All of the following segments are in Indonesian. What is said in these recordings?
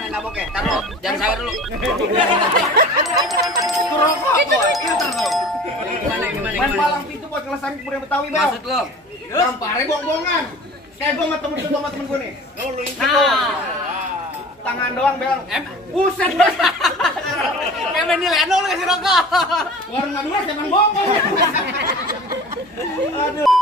gimana nabok ya? Taruh, jangan sawer dulu. Itu rokok. Itu taruh. Gimana? Main palang pintu buat ngelesain kebudayaan Betawi, Bel. Maksud lo? Gampare bohong-bohongan. Kayak gue sama temen gue nih. Lu itu tangan doang, Bel. Buset, Bel. Kayak main nilai lu kasih rokok. Warung madura jangan bohong. Aduh.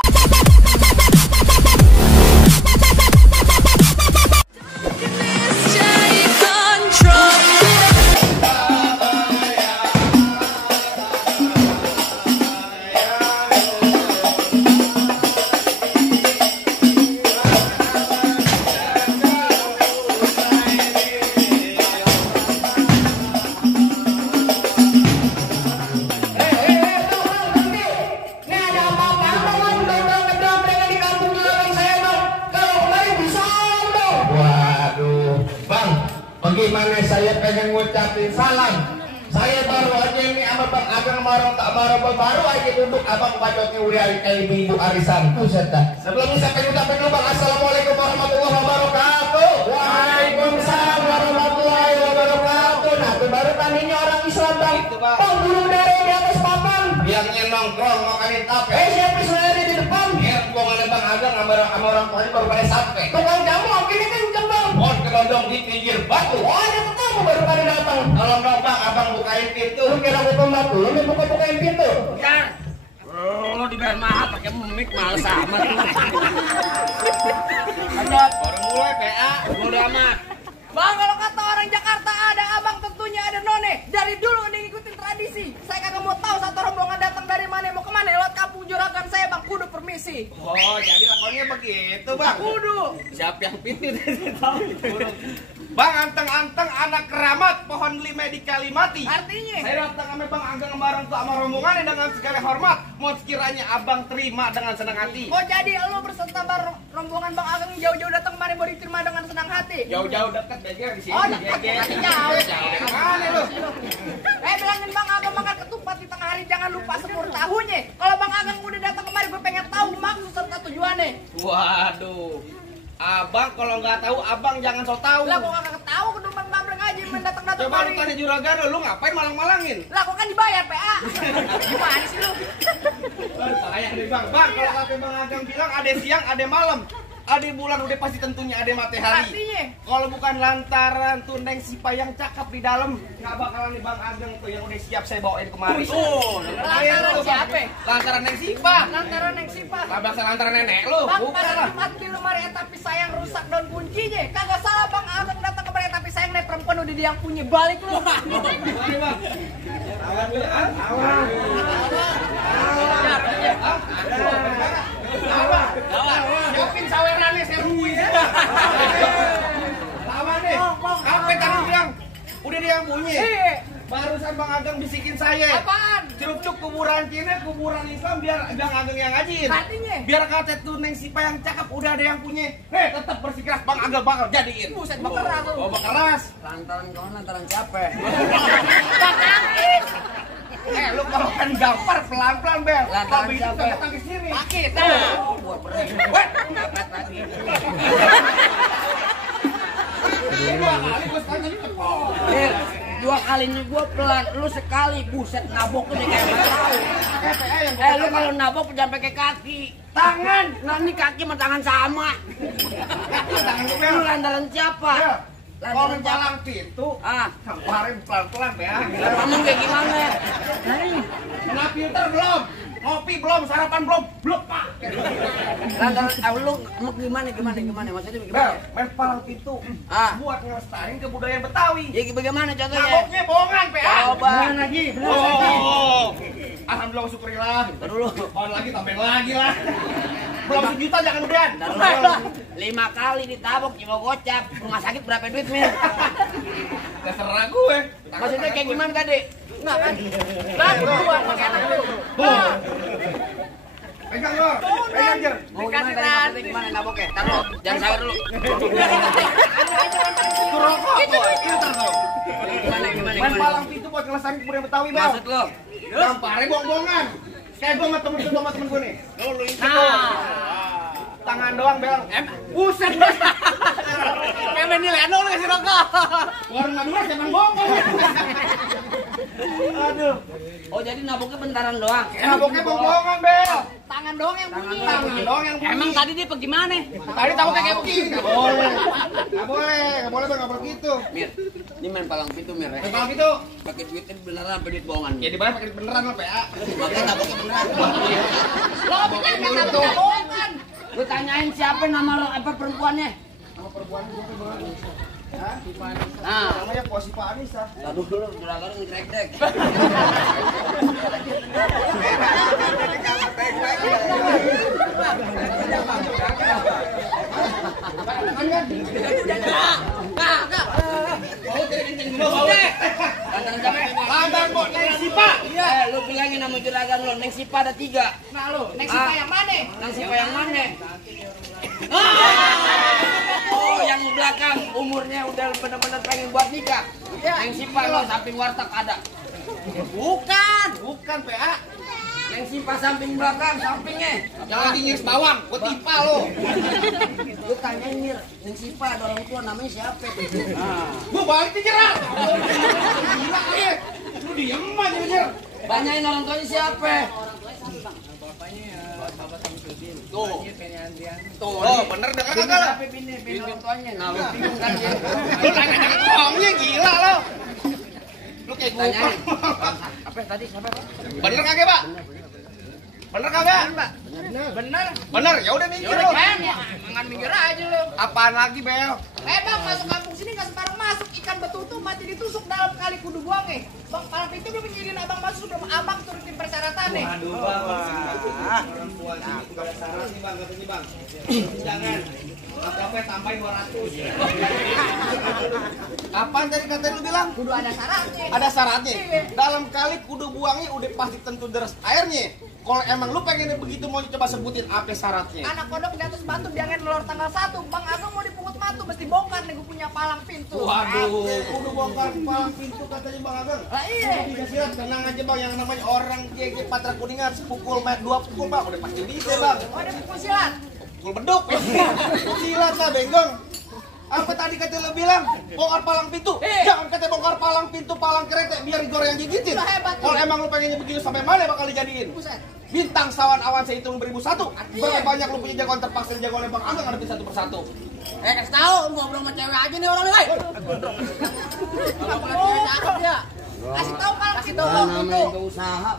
Bagaimana saya pengen ngucapin salam. Saya baru aja ini sama Bang Ageng marong tak marong baru aja duduk abang bacotnya udah hari kayak minggu arisan. Buset dah. Sebelum saya pengen ucapin dulu Bang, assalamualaikum warahmatullahi wabarakatuh. Waalaikumsalam warahmatullahi wabarakatuh. Nah, baru tadinya orang Islam Bang. Bang dulu dari di atas papan. Biangnya nongkrong makan tape. Siapa sebenarnya di depan? Ya, gua ngeliat Bang Ageng sama orang tuanya baru pada sampai. Tukang jamu ini kan jembang. Oh, kedondong di pinggir batu. Oh, ada ketemu baru pada datang. Tolong dong Bang, abang bukain pintu. Lu kira gua pembantu, lu bukain pintu. Kan? Lo dibayar mahal pakai mic males amat. Lanjut. Baru mulai PA. Udah amat. Bang, kalau kata orang Jakarta ada abang tentunya ada none. Dari dulu udah ngikutin tradisi. Saya kagak mau tahu satu rombongan datang dari mana mau kemana. Lewat kampung Juragan saya Bang, kudu permisi. Oh, jadi lakonnya begitu, Bang. Kudu. Siapa yang pintu dari tahu? Bang, anteng-anteng anak keramat pohon lima di Kalimati. Artinya? Saya datang sama Bang Ageng sama orang tua sama rombongannya dengan segala hormat. Mau sekiranya abang terima dengan senang hati. Oh, jadi lo berserta rombongan Bang Ageng jauh-jauh datang kemari mau diterima dengan senang hati. Jauh-jauh dekat beger di sini. Oh, dekat jauh. Mana lu? Bilangin Bang Ageng makan ketupat di tengah hari, jangan lupa semur tahunya. Kalau Bang Ageng udah datang kemari, gue pengen tahu maksud serta tujuannya. Waduh. Abang kalau nggak tahu, abang jangan sok tahu. Lah kok kagak tahu kudu mambreng aja mendatang-datang Coba lu kemari. tanya Juragan, lu ngapain malang-malangin? Lah kok kan dibayar PA. Gimana sih lu? Sayang nih Bang. Bang, kalau kata Bang Ageng bilang ada siang, ada malam. Ada bulan udah pasti tentunya ada matahari. Artinya? Kalau bukan lantaran tuh Neng Sipa yang cakep di dalam, nggak bakalan nih Bang Ageng tuh yang udah siap saya bawain kemari. Oh, lantaran siapa? Lantaran Neng Sipa. Lantaran Neng Sipa. Lah bahasa lantaran nenek lu. Bang, Bukan pas lah. mati lemari tapi sayang rusak daun kuncinya. Kagak salah Bang Ageng datang kemari tapi sayang nih perempuan udah dia yang punya balik lu. Mari Bang. Siapin sawerannya saya rugi ya. Lawan nih. Apa tadi bilang? Udah dia yang punya. Barusan Bang Ageng bisikin saya. Apaan? Cerupcuk kuburan Cina, kuburan Islam biar Bang Ageng yang ngajin. Artinya? Biar kata tuh Neng Sipa yang cakep udah ada yang punya. Tetap bersikeras Bang Ageng bakal jadiin. Buset bekeras lu. Oh, bekeras. Lantaran kawan lantaran siapa? Lu kalau kan gampar pelan-pelan Bel. Lantaran Kalau begitu siapa? datang ke sini. Sakit. Buat perih. Weh, Dapat lagi. dua kali gue sekarang tadi tepok. Dua kalinya gua pelan, lu sekali buset nabok tuh kayak tahu. Lu kalau nabok jangan pakai kaki, tangan. Nah ini kaki sama tangan sama. Lu lantaran siapa? Kalau Lantaran siapa? palang pintu, kemarin pelan-pelan ya. Ngomong kayak gimana? Kena filter belum? Ngopi belum? Sarapan belum? Belum Pak. Lantaran lu mau gimana? Maksudnya Bel, gimana? main palang pintu buat ngelestariin kebudayaan Betawi. Ya bagaimana contohnya? Naboknya bohongan, PA. Coba. Lagi. Alhamdulillah syukurillah. Dulu. Pohon lagi tambahin lagi lah. Belum sejuta jangan udahan. Dulu. 5 kali ditabok cuma gocap. Rumah sakit berapa duit, Mil? Terserah gue. Maksudnya kayak gimana tadi? Nah kan. Lah berdua pakai anak lu. Pegang Lor. Pegang Jer. Mau gimana tadi? Maksudnya gimana naboknya? Taruh, jangan sawer dulu. Itu rokok. Itu taruh. Main palang pintu buat ngelesain kebudayaan Betawi, Bel. Maksud lo? Gampare bohong-bohongan. Kayak gue sama temen gue nih. Lu itu. Tangan doang, Bel. Buset, Bel. Kemen nilai anu kasih rokok. Warung Madura emang bohong. Aduh. Oh jadi naboknya bentaran doang. Naboknya bohongan, Bel. Tangan doang yang bunyi. Tangan doang yang bunyi. Emang tadi dia pergi mana? Tadi tahu kayak begini. Enggak boleh. Enggak boleh, Bang, enggak begitu. Mir, ini main palang pintu Mir. Kalau gitu, Pakai duitnya beneran apa duit bohongan? ya dibayar pakai beneran lo, PA. Makanya naboknya beneran. Lo pikir kan nabok bohongan. Lu tanyain siapa nama lo apa perempuannya? Sama perempuan gue gimana? Hah? Nah, Namanya Posi Pak Anissa. aduh dulu juragan ngegrek-grek. Lantan kok Neng Sipa. Lu bilangin sama juragan lo, Neng Sipa ada 3. Nah lo, next siapa yang mana? Neng Sipa yang mana? Oh, yang belakang umurnya udah benar-benar pengen buat nikah. Neng Sipa lo samping warteg ada. Bukan PA. Neng Sipa samping belakang, sampingnya. Yang lagi ngiris bawang, gua timpa lo. Lu tanyain Mir, Neng Sipa ada orang tua namanya siapa? Gua balik nih nyerah. Gila ya. Lu diem aja bener. Tanyain orang tuanya siapa? Tuh. Oh, bener dengar kagak lo? Bini orang tuanya. Nah, lu bingung kan dia. Lu nanya bohongnya gila lo. Lu kayak gua. Tanyain. Apa tadi siapa, Pak? Bener kagak, Pak? Bener kagak? Bener. Ya udah minggir lo. Jangan minggir aja lo. Apaan lagi, Bel? Bang, masuk kampung sini nggak sembarang masuk. Ikan betutu mati ditusuk dalam kali kudu buang Bang, palang pintu belum ngizinin abang masuk sebelum abang turutin persyaratan nih. Aduh, Bang. Perempuan ini juga ada syarat nih, Bang, katanya, Bang. Jangan. Apa tambahin 200. Kapan tadi katanya lu bilang? Kudu ada syaratnya. Ada syaratnya. Dalam kali kudu buangnya udah pasti tentu deras airnya. Kalau emang lu pengen begitu mau coba sebutin apa syaratnya? Anak kodok di atas batu jangan nelor tanggal 1. Bang Agung mau dipungut batu mesti bongkar nih gue punya palang pintu. Waduh, kudu bongkar palang pintu katanya Bang Ageng. Lah iya. Bisa silat, tenang aja Bang, yang namanya orang GG Patra Kuningan sepukul main 2 pukul Bang, udah pasti bisa Bang. Oh ada pukul silat. Pukul beduk. Silat lah benggong. Apa tadi kata lo bilang? Bongkar palang pintu? Jangan kata bongkar palang pintu, palang kereta biar digoreng yang gigitin. Udah hebat. Kalau emang lu pengennya begitu sampai mana bakal dijadiin? Buset. Bintang sawan awan saya hitung 1001. Berapa banyak lu punya jagoan terpaksa jagoan Bang Ageng ngadepin satu persatu. Kasih tahu ngobrol sama cewek aja nih orang nih. Kasih tahu palang pintu. Namanya itu usaha,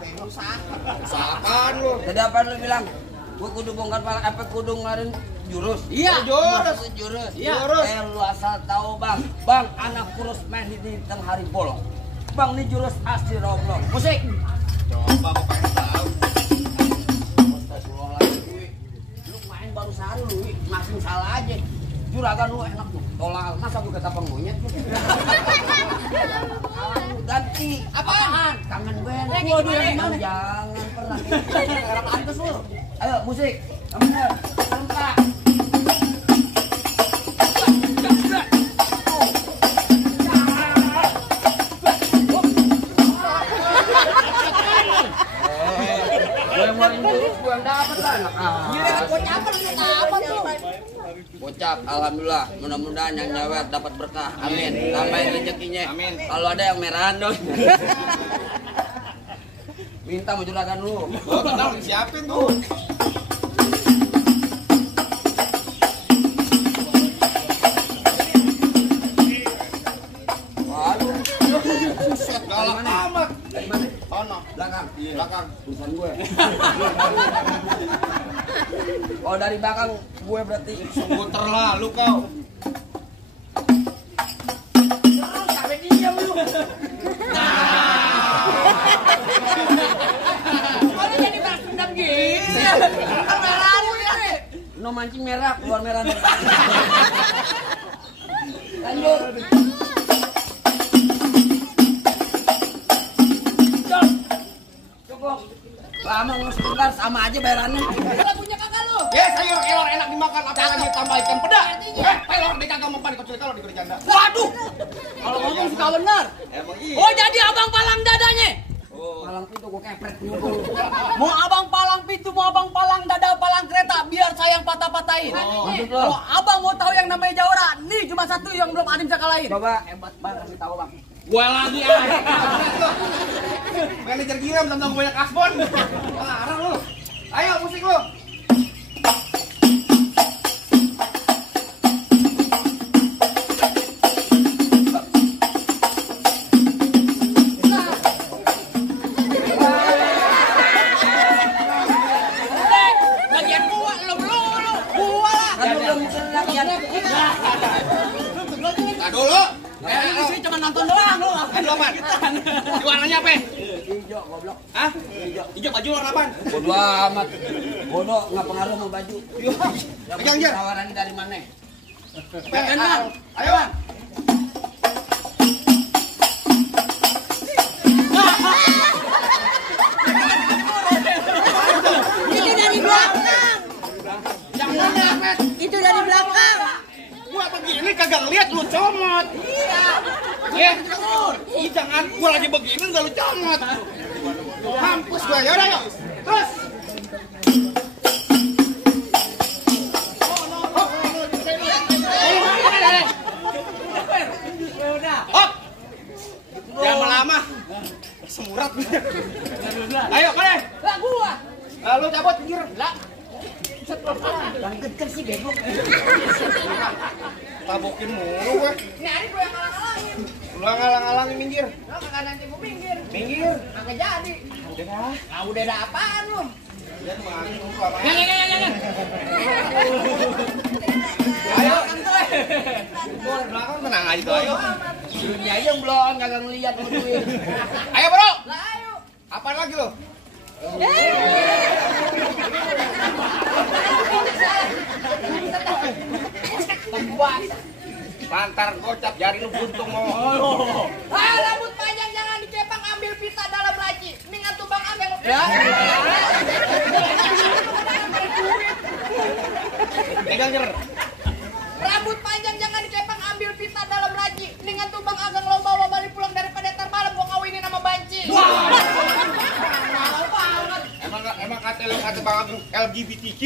Usahakan lu. Jadi apa lu bilang? Gua kudu bongkar palang apa kudu ngarin jurus? Iya, jurus. Jurus. Jurus. Lu asal tahu Bang. Bang, anak kurus main di tengah hari bolong. Bang, ini jurus asli roblong. Musik. Coba gua pengen tahu. Lu main baru sehari lu, langsung salah aja. Juragan lu enak tuh. Tolak, masa gua ketapang monyet lu. Ganti. Apaan? Tangan band. Waduh, yang gimana? Jangan pernah. Kayak pantes lu. Ayo musik. Bener. Tempat. Bocap, alhamdulillah, mudah-mudahan yang nyawer dapat berkah, amin. Tambahin rezekinya, Amin. Kalau ada yang merahan dong. Minta mau juragan lu. Oh, benar disiapin tuh. Waduh, Buset, galak amat. dari mana? Ono, Belakang. iya, belakang. Urusan gue. Oh dari belakang gue berarti. Sungguh terlalu kau. Terus sampai diam lu. Oh lu jadi balas dendam gitu. Kan merah lu ya. No mancing merah, keluar merah. Lanjut. Cukup. Lama nggak sebentar, sama aja bayarannya. Lagunya kagak lu. Ya sayur kelor enak dimakan, apalagi tambah ikan peda. Pelor dia kagak mempan kecil kalau di janda. Waduh, kalau ngomong suka benar. Emang iya. Oh jadi abang palang dadanya. Palang pintu gue kepret dulu. Mau abang palang pintu, mau abang palang dada, palang kereta, biar saya yang patah-patahin. Maksud lo? Kalau abang mau tahu yang namanya jawara, nih cuma satu yang belum ada yang bisa kalahin. Coba hebat banget kasih tahu bang. Gua lagi Manajer Giram tentang banyak kasbon. Parah lu. Ayo musik lu. bagian gua, lu. Gua lah. Kan lu belum kena latihan. Nah dulu. Ini sih cuma nonton doang lu. Aduh aman. Di warnanya apa? Hijau goblok. Hah? Hijau baju warna apaan? Bodo amat. Bodo nggak pengaruh sama baju. Yang Pegang, Jar. tawarannya dari mana? Pegang, Bang. Ayo bang. Itu dari belakang. Yang mana Ahmed? Itu dari belakang. Gua begini kagak ngeliat lu comot. Iya. Ya. Ih, jangan gua lagi begini enggak lu comot. Mampus gua. Yaudah yuk. Terus. Hop. Jangan lama. Semurat. Ayo, mana? Lah gua. Lu cabut pinggir. Lah. Bang keker sih bego. Tabokin mulu gua. Ini Ari gua yang ngalang-ngalangin. Lu ngalang-ngalangin minggir. Lo kagak nanti gua minggir. Minggir. Kagak jadi. Udah. Nah udah ada apaan lu? Dia manggil lu apa? Yang. Ayo. Gua belakang tenang aja tuh, ayo. Dunia aja yang belum kagak ngeliat sama duit. Ayo, Bro. Lah ayo. Apaan lagi lo? Pantar gocap jari lu buntung mau. Ah, rambut panjang jangan dikepang, ambil pita dalam laci. Mendingan tumbang ambil. Pegang jer. Rambut panjang jangan dikepang, ambil pita dalam laci. Mendingan tumbang agak lomba balik pulang daripada ntar malam gua ngawinin sama banci. Malau banget. Emang kata lu kata Bang Agung LGBTQ.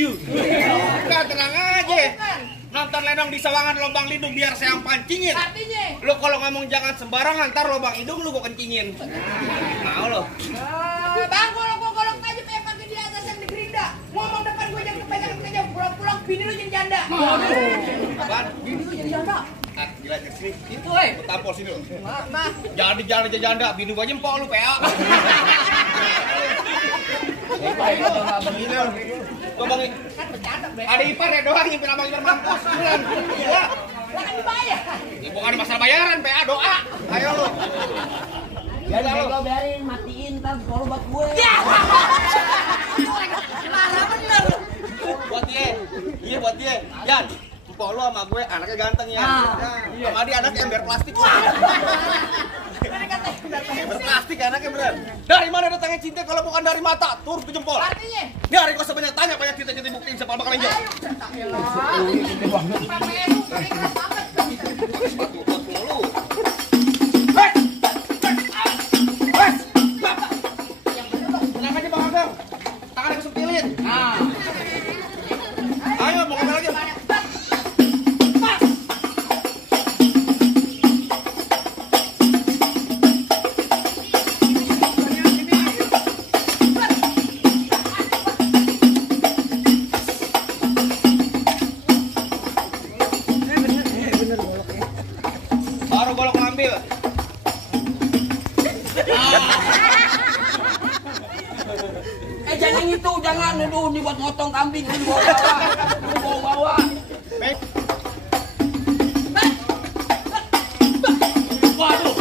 Enggak tenang aja. Bukan. Nonton lenong di sawangan lubang hidung biar saya yang pancingin. Artinya. Lu kalau ngomong jangan sembarangan, ntar lubang hidung lu gua kencingin. Mau lo. Bang, gua golok aja pakai di atas yang di gerinda. Ngomong depan gua jangan kepegang aja. Pulang-pulang bini lu jadi janda. Apaan? Bini lu jadi janda. Ah, gila ke sini. Itu Tampol sini lu. Nah, Jangan di janda, bini gua jempol lu PA. Begini lu. Tuh Bang, kan bercanda, Bre. ada ipar ya doang nyimpen abang ipar mampus bulan. Gila. Lah kan dibayar. Ya bukan masalah bayaran, PA doa. Ayo lu. Biarin bego, biarin matiin ntar follow buat gue. Marah bener. Buat dia. Iya buat dia. Yan, empok lu sama gue anaknya ganteng ya. Sama dia anak ember plastik. Ember plastik anaknya beneran. Dari mana datangnya cinta kalau bukan dari mata? Turun ke jempol. Artinya. Dari gua sebanyak tanya banyak cinta-cinta buktiin siapa bakal enjoy. Ayo, pakai lu, pakai keras banget. Batu mulu. Tenang aja Bang Agang. Tangannya kesepilit. Nah. Ayo mau ngambil lagi. Baru golok ngambil. Jangan itu, jangan nuduh ini buat motong kambing lu bawa. Waduh.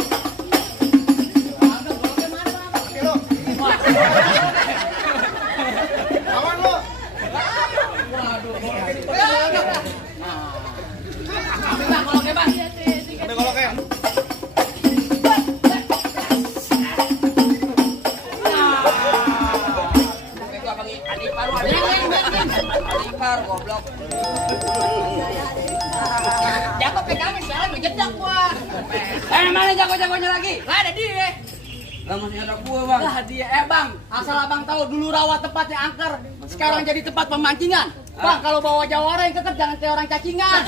Awan lu. Bang, kalau kayak bang. Ambil goloknya. Bego abang adik baru ada ipar goblok. Jatuh pegangnya sekarang ngejedak gua. Mana jago-jagonya lagi? Lah ada dia. Lah masih ada gue bang. Lah dia bang, asal abang tahu dulu rawa tempatnya angker, sekarang jadi tempat pemancingan. Bang, kalau bawa jawara yang tetap jangan kayak orang cacingan.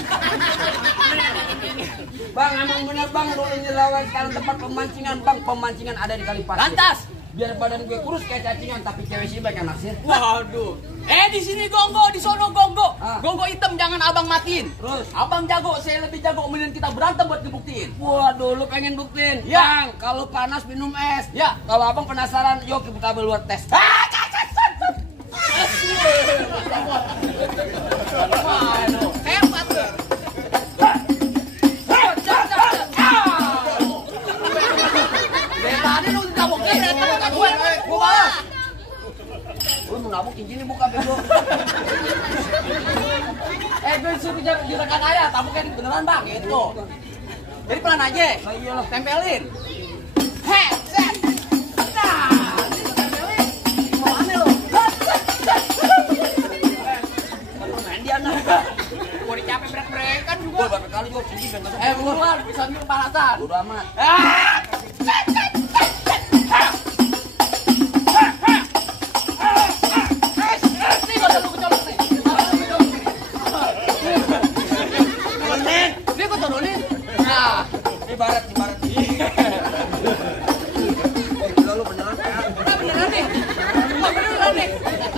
Bang, emang bener bang, dulu nyelawan sekarang tempat pemancingan bang, pemancingan ada di kali pasir. Lantas, Biar badan gue kurus kayak cacingan, tapi cewek sih baik anaknya. waduh. Di sini gonggo, di sono gonggo. Ah. Gonggo hitam jangan abang matiin. Terus? Abang jago, saya lebih jago. Kemudian kita berantem buat ngebuktiin. Waduh, lu pengen buktiin? Ya. Bang, kalau panas minum es. Ya. Kalau abang penasaran, yuk kita keluar tes. Waduh, hebat tuh. Tadi lu ditaboknya, gue balas. Lu mau nabuk cincinnya buka bego. Gue suruh juragan ayah, taboknya beneran bang, gitu. Jadi pelan aja, iyalah. tempelin. Set. Nah, tempelin. Mau aneh lo. Main dia anak. Gue dicapek brek-brekan juga. Gue berapa kali gue cincin dan Buruan, bisa ambil kepanasan. udah amat. Nih, gua lu kecolok nih. Nih, gua turunin. Nah, Ini barat. Gila lu beneran ya. beneran nih. Beneran nih.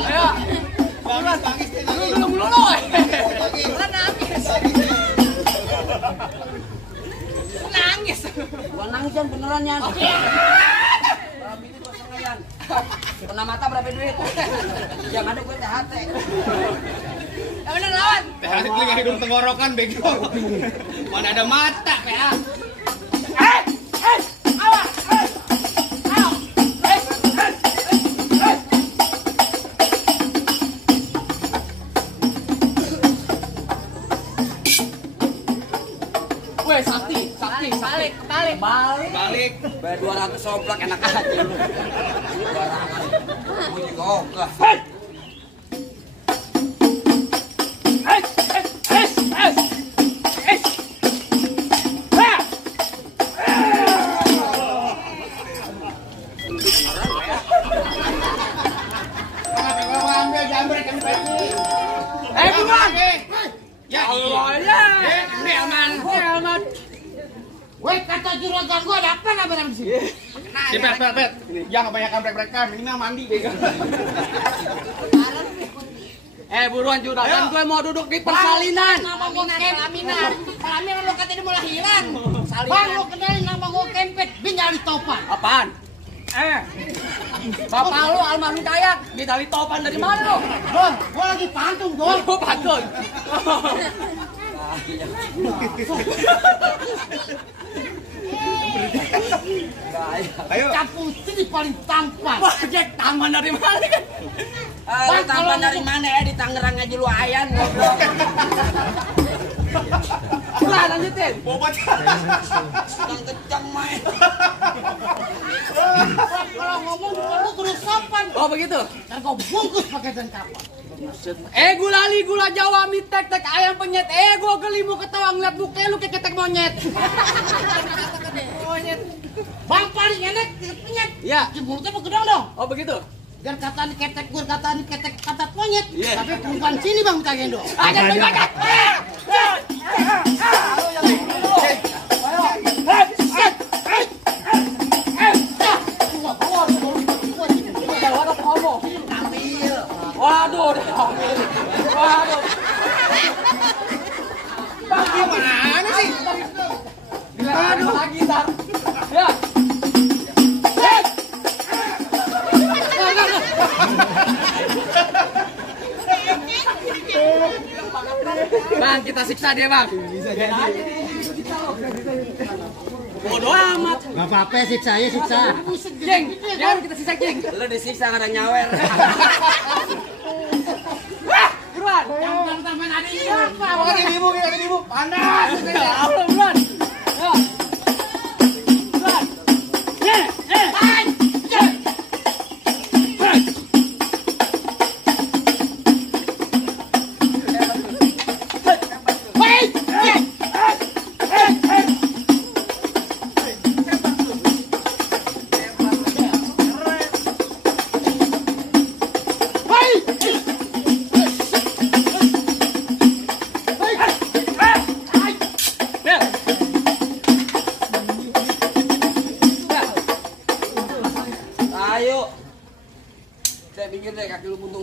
Ayo. Bangis. Belum lulu. Beneran nangis. Nangis. Gua nangis Yan, beneran Yan. Ini 2,5 Yan. Kena mata berapa duit? Yang ada gue THT. Yang bener lawan. Asik telinga hidung tenggorokan bego. Mana ada mata ya. Weh, sakti. Balik. Balik. Bayar 200 soplak enak aja lu. Ini barangan. Bunyi gogah. Ambil jambret kan pagi. Buruan. Ya Allah iya. ya. Ini aman. Woi, kata juragan gua ada apa namanya di sini? Si pet. Jangan kebanyakan brek-brekan. Ini mah mandi bego. Buruan juragan, gue mau duduk di persalinan. Nama gua Pelaminan. Pelaminan lu kata dia mau lahiran. Bang, lu kenalin nama gua Kempet bin Ali Topan. Apaan? Bapak lu almarhum Dayak, ditali topan dari mana lu? Don, gua lagi pantun, Don. Oh, pantun. Ayo. Kampung sini paling tampan. Wah, Jack, taman dari mana kan? Lu tampan dari mana ya? Di Tangerang aja lu ayan, goblok. Lah, lanjutin. Bobot. Kencang main. Kalau ngomong lu kudu sopan. Oh, begitu. Ntar gua bungkus pakai dan kapal. Gulali, gula Jawa, mie tek ayam penyet. Gua geli mau ketawa ngeliat muka lu kayak ketek monyet. Bang paling enak penyet. Iya. Di mulutnya begedang dong. Oh, begitu. Biar kata ini ketek, gue kata ini ketek katat monyet. Iya. Tapi perempuan sini bang minta gendong. Aja, Waduh, waduh. Bang gimana sih? Aduh, lagi ntar. Ya. Bang, kita siksa dia, Bang. Bodoh amat. Gak apa-apa siksa ya siksa. Jeng, jangan kita siksa, Jeng. Lu disiksa gak ada nyawer. Buruan. Yang taman ada siapa? Ada ibu. Panas. Buruan. Ya. Buruan.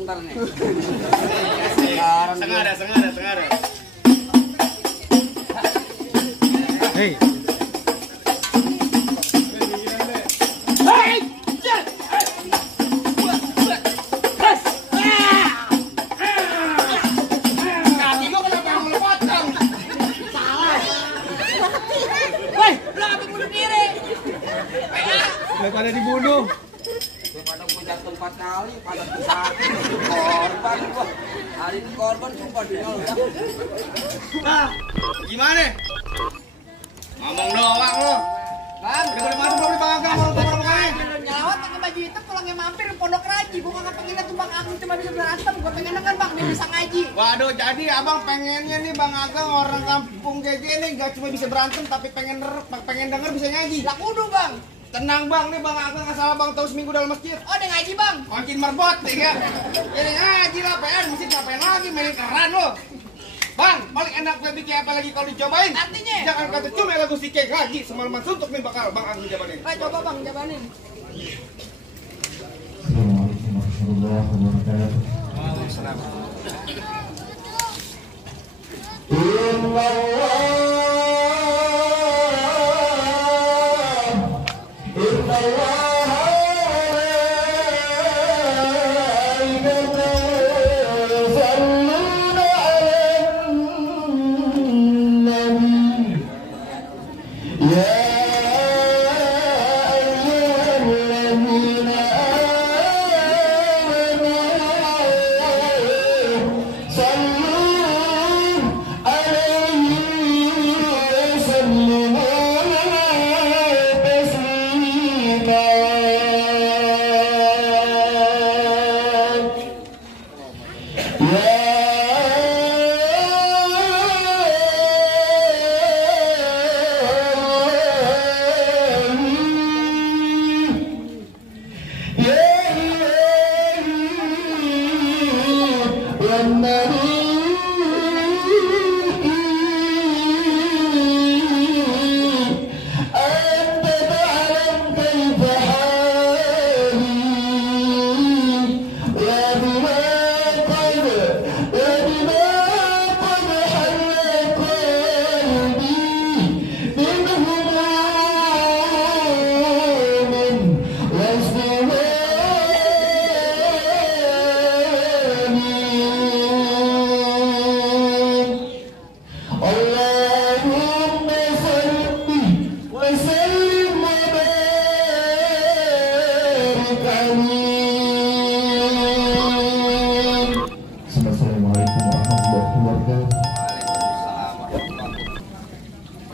ntar nih. Sengaja. Hei. Kaki gua kenapa yang melepaskan? Woi, lu apa bunuh diri? Daripada dibunuh. Daripada gue jatuh 4 kali, pada sakit. Korban gua. Hari ini korban sumpah dunia lu ya. Nah, gimana? Ngomong doang lu. Bang, Udah pada masuk belum nih Bang Ageng? Mau berapa kali? nyelawat pakai baju hitam pulangnya mampir di Pondok Raji. Gua nggak pengen tuh Bang Agung cuma bisa berantem. Gua pengen denger Bang dia bisa ngaji. Waduh, jadi abang pengennya nih Bang Ageng orang kampung GG nih gak cuma bisa berantem tapi pengen denger bisa ngaji. Lah kudu Bang. Tenang Bang, nih Bang Ageng asal Bang tahu seminggu dalam masjid. Oh, dia ngaji Bang. Makin merbot nih ya. Jadi ngaji lah PN, mesti ngapain lagi main keran lo. Bang, paling enak gue bikin apa lagi kalau dicobain? Artinya? Jangan kata cuma lagu si Kek lagi semalaman suntuk nih bakal Bang Ageng jabanin. Coba Bang jabanin. Assalamualaikum warahmatullahi wabarakatuh. Assalamualaikum warahmatullahi wabarakatuh.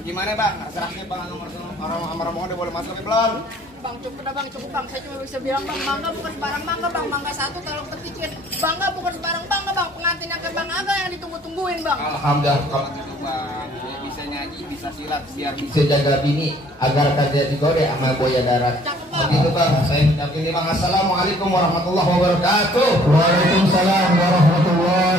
Gimana Bang? Serahnya Bang Ageng orang rombongan udah boleh masuk ya belum? Bang cukup dah Bang, cukup Bang. Saya cuma bisa bilang Bang, mangga bukan sembarang mangga Bang. Mangga satu tolong terpikir. Bangga bukan sembarang bangga Bang. Pengantin yang ke Bang Ageng yang ditunggu-tungguin Bang. Alhamdulillah Kalau gitu Bang, dia bisa nyanyi, bisa silat, biar bisa jaga bini agar kagak digoreng sama buaya darat. Cakep Bang. Begitu Bang, saya ucapin Bang. Assalamualaikum warahmatullahi wabarakatuh. Waalaikumsalam warahmatullahi